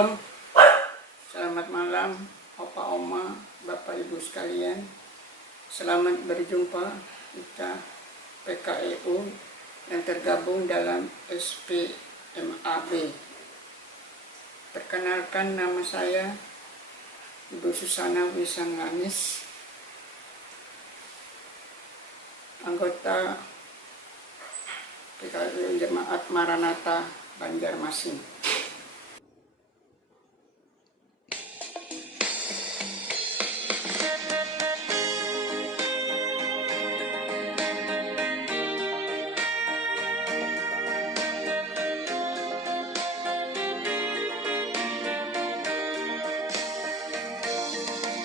Shalom, selamat malam Opa Oma, Bapak Ibu sekalian. Selamat berjumpa kita PKEU yang tergabung dalam SPMAB. Perkenalkan, nama saya Ibu Susana Wisanglanis, anggota PKEU Jemaat Maranatha Banjarmasin.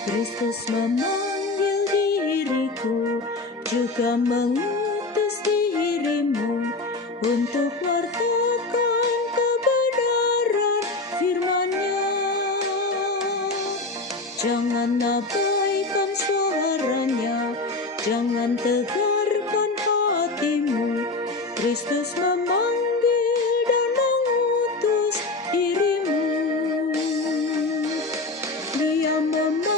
Kristus memanggil diriku, juga mengutus dirimu untuk wartakan kebenaran firman-Nya. Jangan abaikan suaranya, jangan tegarkan hatimu. Kristus memanggil dan mengutus dirimu. Dia mengutus,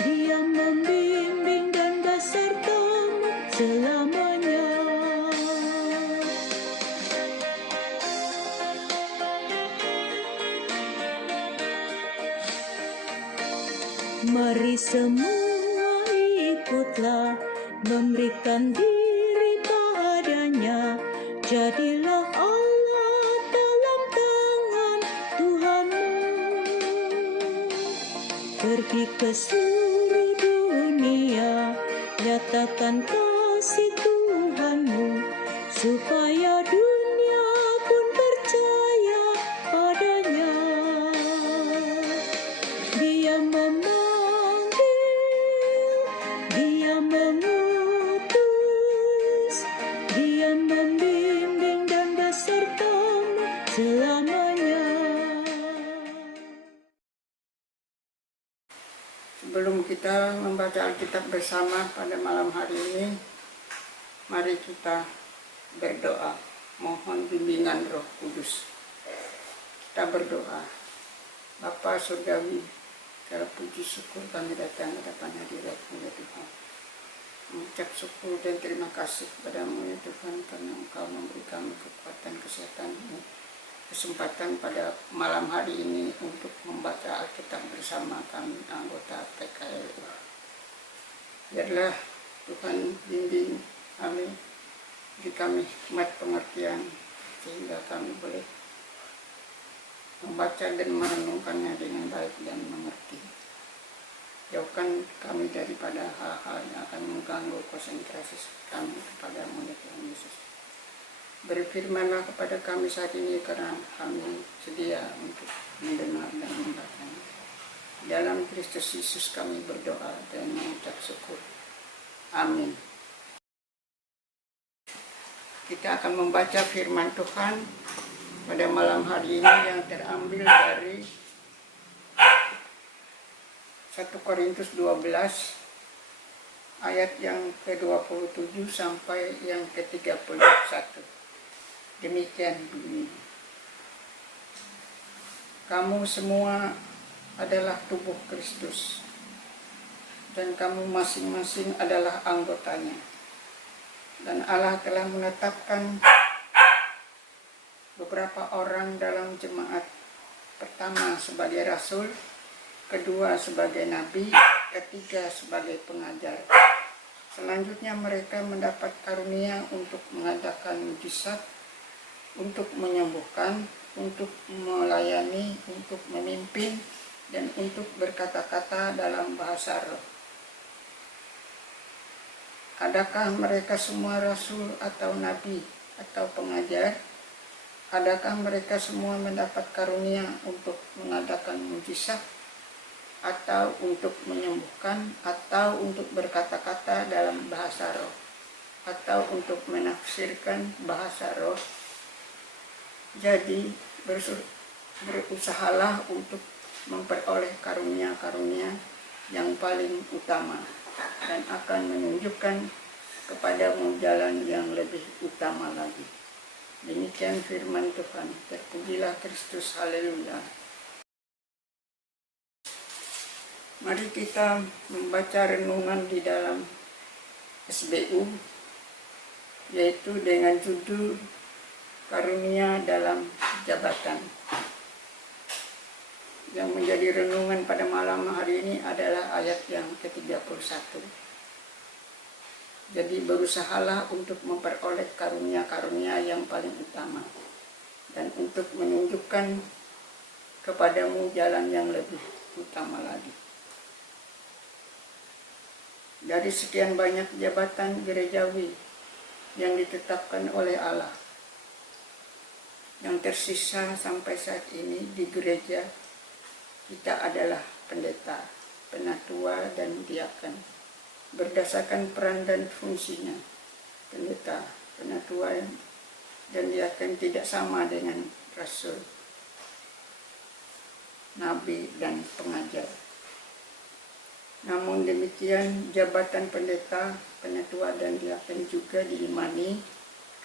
Dia membimbing dan besertamu selamanya. Mari semua ikutlah, memberikan diri padanya. Jadilah Allah dalam tangan Tuhanmu. Pergi ke seluruh dunia, nyatakan kasih Tuhanmu, supaya dunia pun percaya padanya. Dia memanggil, Dia mengutus, Dia membimbing dan besertamu selamanya. Sebelum kita membaca Alkitab bersama pada malam hari ini, mari kita berdoa, mohon bimbingan Roh Kudus. Kita berdoa. Bapa Surgawi, segala puji syukur kami datang ke depan hadirat-Mu ya Tuhan. Mengucap syukur dan terima kasih padamu ya Tuhan, karena Engkau memberi kami kekuatan, kesehatan, kesempatan pada malam hari ini untuk membaca Alkitab bersama kami anggota PKEU. Biarlah Tuhan bimbing kami, beri kami hikmat pengertian sehingga kami boleh membaca dan merenungkannya dengan baik dan mengerti. Jauhkan kami daripada hal-hal yang akan mengganggu konsentrasi kami kepada-Mu ya Tuhan Yesus. Berfirmanlah kepada kami saat ini, karena kami sedia untuk mendengar dan membacanya. Dalam Kristus Yesus kami berdoa dan mengucap syukur. Amin. Kita akan membaca firman Tuhan pada malam hari ini yang terambil dari 1 Korintus 12 ayat yang ke-27 sampai yang ke-31. Demikian bunyi. Kamu semua adalah tubuh Kristus, dan kamu masing-masing adalah anggotanya. Dan Allah telah menetapkan beberapa orang dalam jemaat, pertama sebagai rasul, kedua sebagai nabi, ketiga sebagai pengajar. Selanjutnya mereka mendapat karunia untuk mengadakan mujizat, untuk menyembuhkan, untuk melayani, untuk memimpin, dan untuk berkata-kata dalam bahasa roh. Adakah mereka semua rasul atau nabi atau pengajar? Adakah mereka semua mendapat karunia untuk mengadakan mujizat, atau untuk menyembuhkan, atau untuk berkata-kata dalam bahasa roh, atau untuk menafsirkan bahasa roh? Jadi berusahalah untuk memperoleh karunia-karunia yang paling utama, dan akan menunjukkan kepadamu jalan yang lebih utama lagi. Demikian firman Tuhan. Terpujilah Kristus, haleluya. Mari kita membaca renungan di dalam SBU, yaitu dengan judul Karunia dalam Jabatan. Yang menjadi renungan pada malam hari ini adalah ayat yang ke-31. Jadi berusahalah untuk memperoleh karunia-karunia yang paling utama dan untuk menunjukkan kepadamu jalan yang lebih utama lagi. Dari sekian banyak jabatan gerejawi yang ditetapkan oleh Allah, yang tersisa sampai saat ini di gereja kita adalah pendeta, penatua, dan diaken. Berdasarkan peran dan fungsinya, pendeta, penatua, dan diaken tidak sama dengan rasul, nabi, dan pengajar. Namun demikian, jabatan pendeta, penatua, dan diaken juga diimani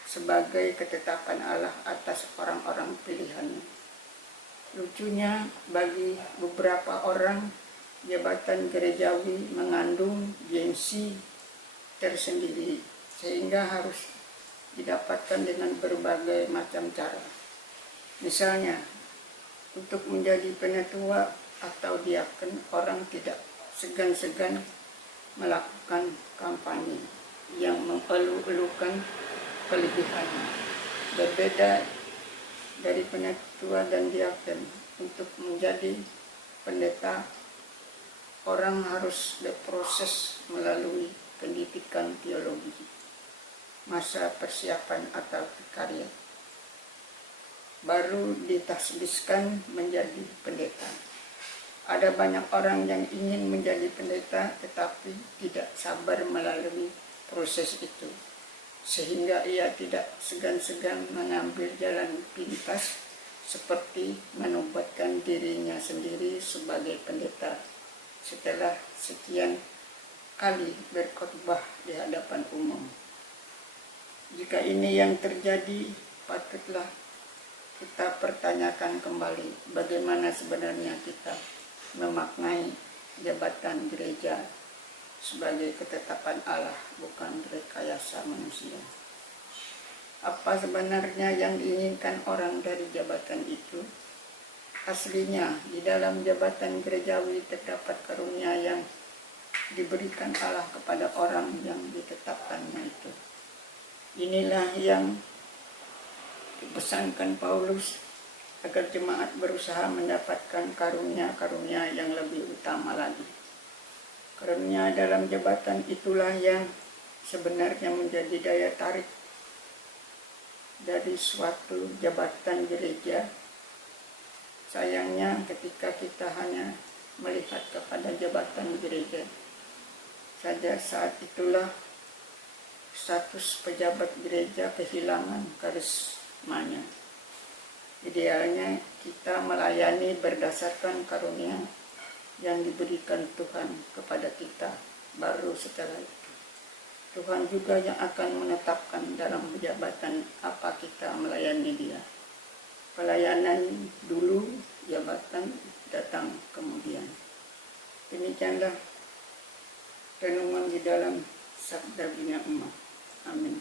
sebagai ketetapan Allah atas orang-orang pilihannya. Lucunya, bagi beberapa orang, jabatan gerejawi mengandung gengsi tersendiri, sehingga harus didapatkan dengan berbagai macam cara. Misalnya, untuk menjadi penatua atau diaken, orang tidak segan-segan melakukan kampanye yang mengeluh-elukan kelebihannya. Berbeda dari penatua dan diaken, untuk menjadi pendeta, orang harus berproses melalui pendidikan teologi, masa persiapan atau karya, baru ditasbiskan menjadi pendeta. Ada banyak orang yang ingin menjadi pendeta tetapi tidak sabar melalui proses itu, sehingga ia tidak segan-segan mengambil jalan pintas seperti menobatkan dirinya sendiri sebagai pendeta setelah sekian kali berkhotbah di hadapan umum. Jika ini yang terjadi, patutlah kita pertanyakan kembali bagaimana sebenarnya kita memaknai jabatan gereja sebagai ketetapan Allah, bukan rekayasa manusia. Apa sebenarnya yang diinginkan orang dari jabatan itu? Aslinya, di dalam jabatan gerejawi terdapat karunia yang diberikan Allah kepada orang yang ditetapkannya itu. Inilah yang dipesankan Paulus agar jemaat berusaha mendapatkan karunia-karunia yang lebih utama lagi. Karunia dalam jabatan itulah yang sebenarnya menjadi daya tarik dari suatu jabatan gereja. Sayangnya ketika kita hanya melihat kepada jabatan gereja saja, saat itulah status pejabat gereja kehilangan karismanya. Idealnya kita melayani berdasarkan karunia yang diberikan Tuhan kepada kita. Baru setelah itu Tuhan juga yang akan menetapkan dalam jabatan apa kita melayani Dia. Pelayanan dulu, jabatan datang kemudian. Demikianlah renungan di dalam Sabda Bina Umat. Amin.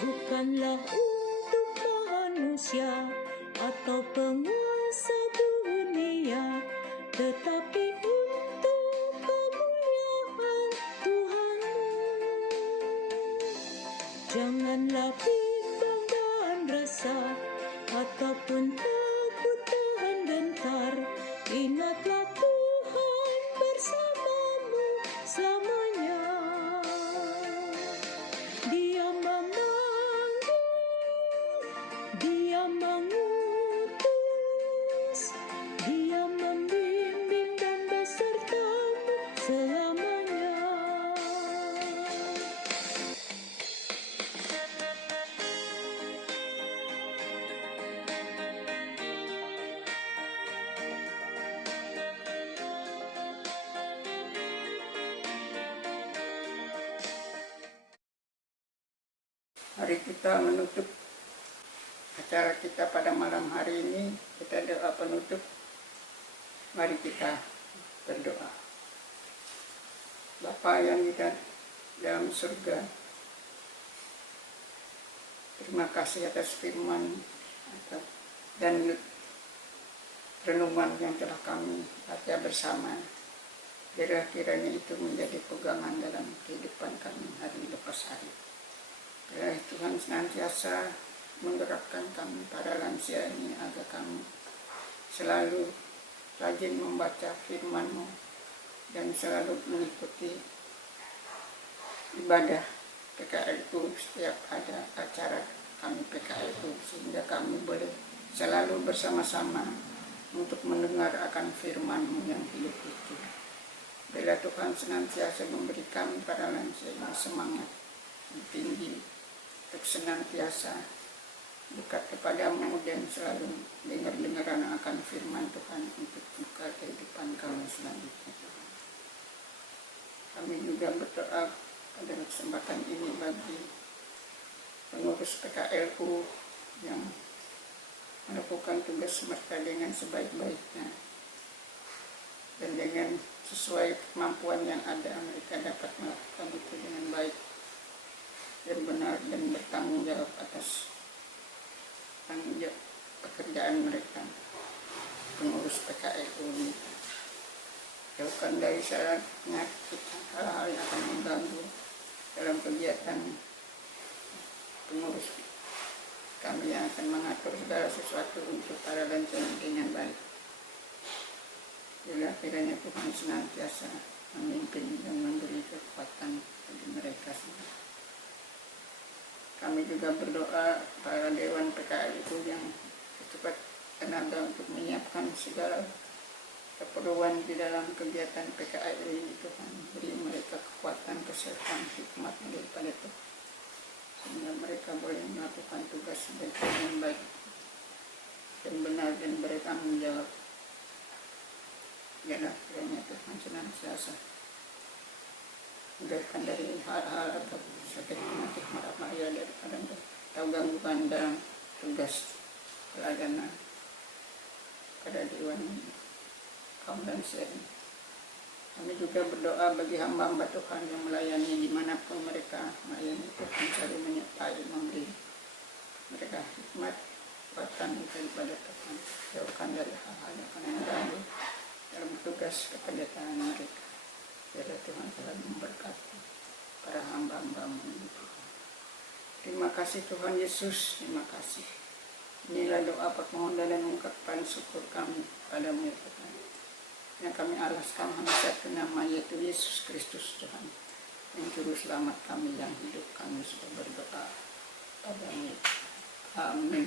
Bukanlah untuk manusia atau penguasa dunia, tetapi untuk kemuliaan Tuhanmu. Janganlah bimbang dan resah, ataupun takut dan gentar. Ingatlah Tuhan bersamamu selamanya. Dia memanggil, Dia mengutus, Dia Mari kita menutup acara kita pada malam hari ini. Kita doa penutup. Mari kita berdoa. Bapa yang di dalam surga, terima kasih atas firman dan renungan yang telah kami baca bersama. Kiranya itu menjadi pegangan dalam kehidupan kami hari lepas hari. Tuhan senantiasa menggerakkan kami para lansia ini agar kami selalu rajin membaca firman-Mu dan selalu mengikuti ibadah PKLU setiap ada acara kami PKLU, sehingga kami boleh selalu bersama-sama untuk mendengar akan firman-Mu yang hidup itu. Bila Tuhan senantiasa memberikan para lansia ini semangat yang tinggi untuk senantiasa dekat kepadamu dan selalu dengar-dengaran akan firman Tuhan untuk buka kehidupan kami selanjutnya. Kami juga berdoa pada kesempatan ini bagi pengurus PKLU yang melakukan tugas mereka dengan sebaik-baiknya dan dengan sesuai kemampuan yang ada, mereka dapat melakukan itu dengan baik dan benar dan bertanggung jawab atas tanggung jawab pekerjaan mereka. Pengurus PKLU ini jauhkan dari segala penyakit, hal-hal yang akan mengganggu dalam kegiatan pengurus kami yang akan mengatur segala sesuatu untuk para lansia dengan baik. Bila kiranya Tuhan senantiasa memimpin dan memberi kekuatan bagi mereka semua. Kami juga berdoa para Dewan PKLU yang cepat tenaga untuk menyiapkan segala keperluan di dalam kegiatan PKLU ini. Tuhan beri mereka kekuatan, kesehatan, hikmat daripada Tuhan, sehingga mereka boleh melakukan tugas mereka dengan baik dan benar dan bertanggung jawab. Yalah kiranya Tuhan senantiasa hindarkan dari hal-hal atau sakit penyakit marah bahaya daripada atau gangguan dalam tugas pelayanan pada Dewan kaum lansia ini. Kami juga berdoa bagi hamba-hamba Tuhan yang melayani dimanapun mereka melayani. Tuhan selalu menyertai, memberi mereka hikmat, kekuatan daripada Tuhan, jauhkan dari hal-hal yang akan mengganggu dalam tugas kependetaan mereka. Biarlah Tuhan selalu memberkati para hamba-hamba-Mu ini. Terima kasih Tuhan Yesus, terima kasih. Inilah doa permohonan dan ungkapan syukur kami padamu ya Tuhan, yang kami alaskan hanya satu nama, yaitu Yesus Kristus Tuhan, yang juru selamat kami yang hidup. Kami sudah berdoa padamu. Amin.